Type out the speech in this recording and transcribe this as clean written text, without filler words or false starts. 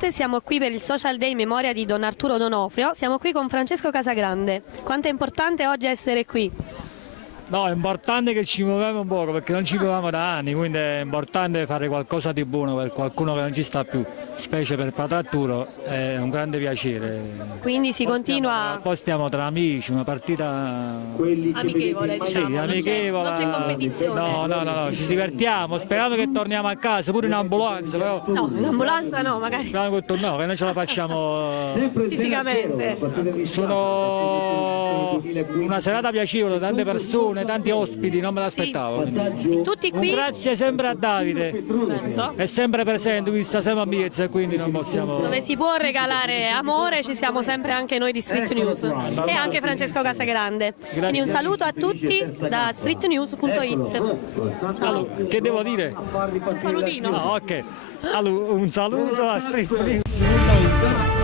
It, siamo qui per il Social Day in memoria di Don Arturo D'Onofrio, siamo qui con Francesco Casagrande. Quanto è importante oggi essere qui? No, è importante che ci muoviamo un poco perché non ci muoviamo da anni, quindi è importante fare qualcosa di buono per qualcuno che non ci sta più, specie per Padre Arturo, è un grande piacere. Quindi si continua Poi stiamo tra amici, una partita amichevole, sì, diciamo, amichevole. non c'è competizione. No, ci divertiamo, speriamo che torniamo a casa, pure in ambulanza, però. No, in ambulanza no, magari No, che non ce la facciamo fisicamente. sono una serata piacevole, tante persone, tanti ospiti, non me l'aspettavo. Sì, tutti qui. Grazie sempre a Davide, Certo. è sempre presente, qui sta sempre a Miez e quindi non possiamo. Dove si può regalare amore ci siamo sempre anche noi di Street News e anche Francesco Casagrande. Quindi un saluto a tutti da streetnews.it. Allora, che devo dire? Un salutino. No, ok. Allora, un saluto a Street News.